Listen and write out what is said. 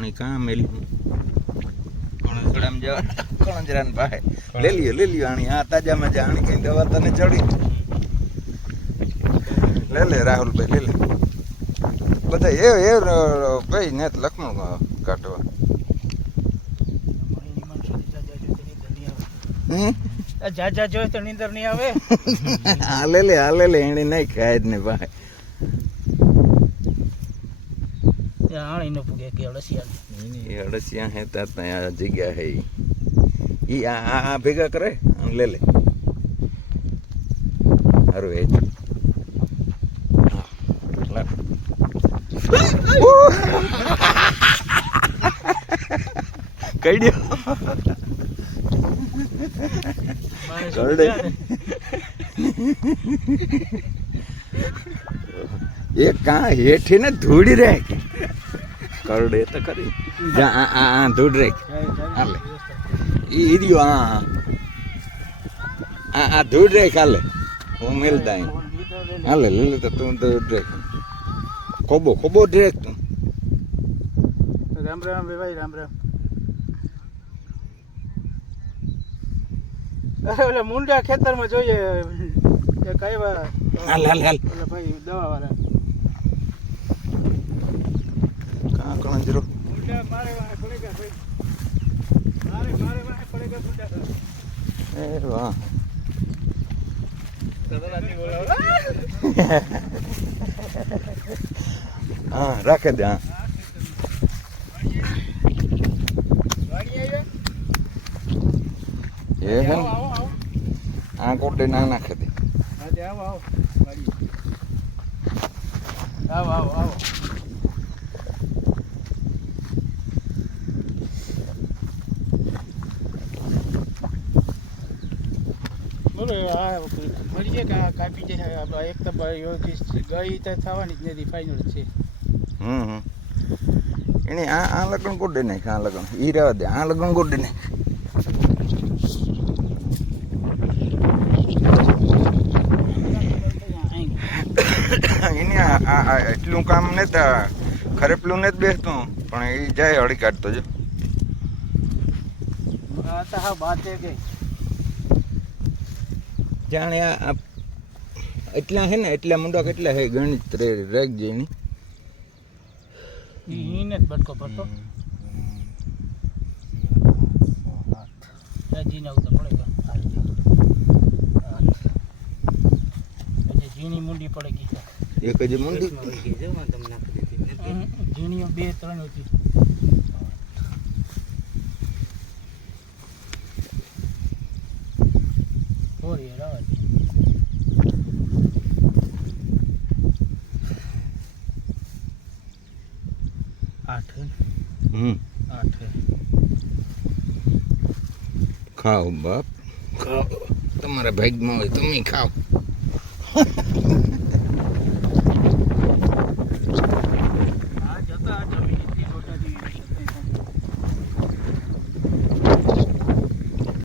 પાણી કાં મેલ્યું કણજરામ જવા કણજરાન પાસે લઈ લ્યો આણી આ તાજામાં જા આણી કઈ દવા તને ચડી લે રાહુલભાઈ લે બધા એ ભાઈ ને લખમણ કાઢવા જા જોઈ તો નીંદર નહીં આવે. હાલે લે એને નહીં ખાય જ ને ભાઈ આણી ન પૂગે કે અડસિયા હે ત્યાં આ જગ્યા હે ઈ આ ભેગા કરે લે સારું એ કઈ દો કરડે એ કાં હેઠી ને ધૂળી રે કરડે તો કરી આ ધૂળ રે હાલે ઈ રહ્યો આ ધૂળ રે હાલે હું મેલતા હાલે લે તો તું ધૂળ રે ખોબો ડ્રેક તું રામ રામ ભાઈ રામ રામ. ઓલા મુંડા ખેતરમાં જોઈએ એક આવ્યા હાલ ઓલા ભાઈ દવા વાળા કાં કણજરો મુંડા મારે વાળા પડી ગયા ભાઈ મારે વાળા પડી ગયા મુંડા એ વાહ હા રાખે દે હા એ હે આ કોટે ના નાખે દે આવો બોલો મળી જાય કાપી જાય એક તો ગઈ તો થવાની જ નથી ફાઇનલ છે. એને આ લગ્ન કોડે નાખ આ લગ્ન ઈ રહેવા દે આ લગ્ન કોડે નાખ એને આ એટલું કામ ને તો ખરેપલું ને જ બેસતું પણ એ જાય હળી કાઢતો જો જાણે આ એટલા હે ને એટલા મુંડા કેટલા હે ગણિત રાખજે એની એને જ બટકો પડતો રાજી ના ઉતર પડેગા ઝીણી મુંડી પડે ગઈ એક જ મુંડી ઝીણીઓ 2-3 હતી હોરી રાવા 8 ખાઓ બાપ ખાઓ તમારા ભાગમાં હોય તમે ખાઓ